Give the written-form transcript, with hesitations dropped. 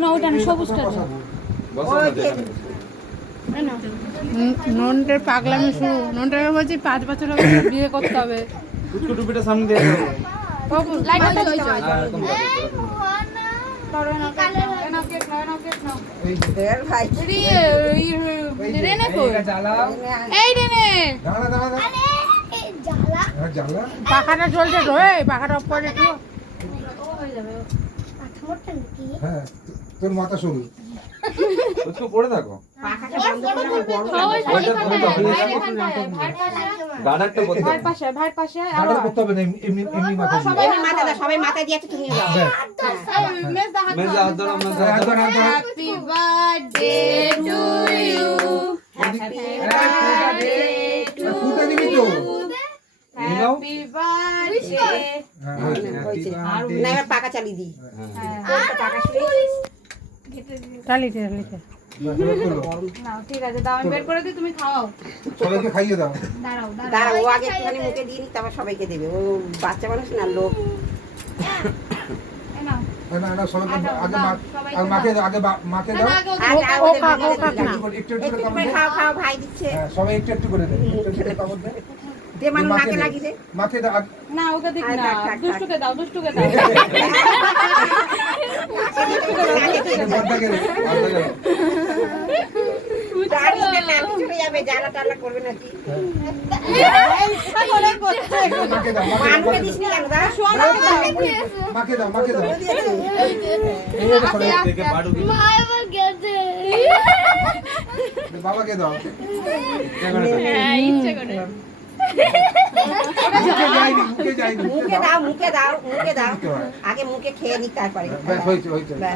না ওটা না, সবুজটা দাও। নন্টের পাগলামি শুরু। নন্টের বলছি 5 বছর হবে বিয়ে করতে হবে। কুচকু টুপিটা সামনে দিয়ে দাও। বাবু লাইট হ্যাঁ, এরকম দাও। রেনে কই? এই রেনে পাখাটা চলছে তো, এই পাখাটা অফ করে একটু। হ্যাঁ, তোর মাথা সরু। কুচকু পড়ে থাকো। গার্ডারটা করতে ভাইয়ের পাশে, ভাইয়ের পাশে গার্ডার করতে হবে না, এমনি এমনি মাথা দিয়ে। এমনি মাথা দাও, সবাই মাথা দিয়ে তুমি দাও। মেজদা হাত মেজে হাত ধরো, মেজে হাত ধরো। হ্যাপি বার্থডে টু ইউ, ফুটে দিবি তো। Happy birthday. না এবার পাকা চালিয়ে দিই। চালিয়ে চালিয়ে না, ঠিক আছে দাও, আমি বের করে দিই, তুমি খাও। সবাইকে খাইয়ে দাও। দাঁড়াও দাঁড়া, ও আগে একটুখানি মুখে দিয়ে নি, তারপর সবাইকে দেবে। ও বাচ্চা মানুষ না, লোক। এই নাও। না না, সবাইকে আগে মাকে দাও, আগে মাকে দাও। ও কাক না। একটু একটু করে করে খাও, খাও, ভাই দিচ্ছে। হ্যাঁ, সবাই একটু করে দে। একটু করে কামড় দে। দে মানুষ নাকে লাগিয়ে দে। মাকে দাও। না ওকে দিক আর না, থাক, থাক, দুষ্টুকে দাও, দুষ্টুকে দাও। বড়টাকে দে। আর ওটা নাকে চলে যাবে, জ্বালা টালা করবে নাকি? মাকে দাও, মানুষকে দিস নি কেন, দাঁড়া। মাকে দাও, মাকে দাও। এই যে করে থেকে বাড়ু দিল। বাবাকে দাও। ইচ্ছে করে। মুখে যায়নি। মুখে দাও, মুখে দাও, মুখে দাও। আগে মুখে খেয়ে নি, তারপরে। ব্যাস হয়েছে, হয়েছে। ব্যাস।